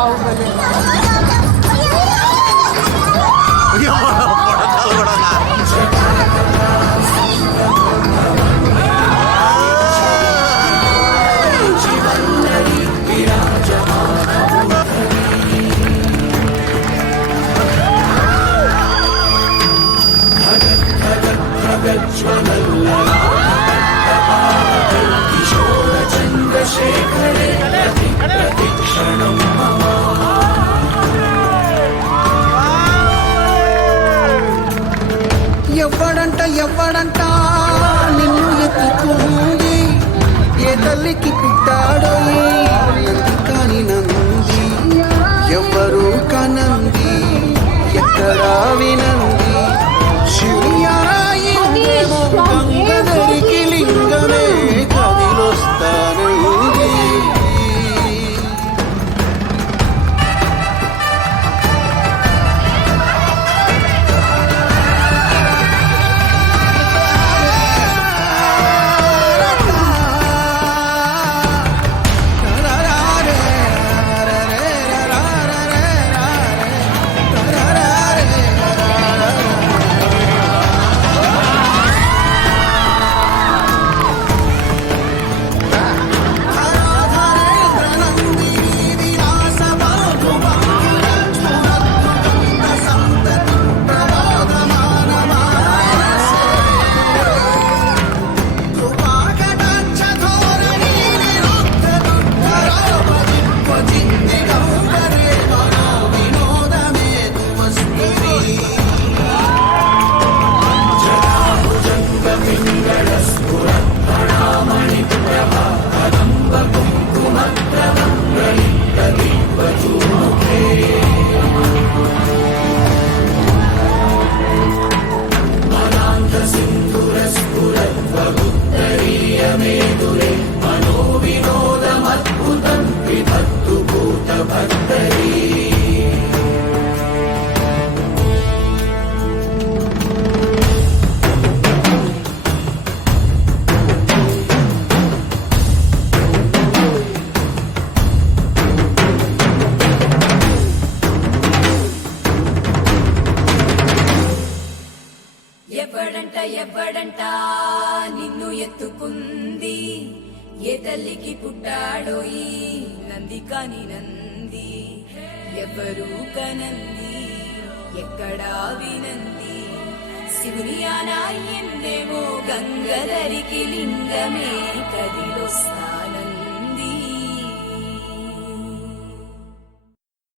బాహుబలి ఎవ్వడంట నిన్ను ఎత్తుకుంది ఏ తల్లికి పుట్టాడో కాని నంది ఎవ్వరు కనంది ఎక్కడా వినంది శివయారాయిందేమో గంగధరికి లింగమే కదిలొస్తానంది ఎవ్వడంట నిన్ను ఎత్తుకుంది ఏ తల్లికి పుట్టాడో ఈ నంది కాని నంది ఎవ్వరూ కనంది ఎక్కడా వినంది శివుని ఆనాయేమో గంగధరికి లింగమే కదిలొస్తా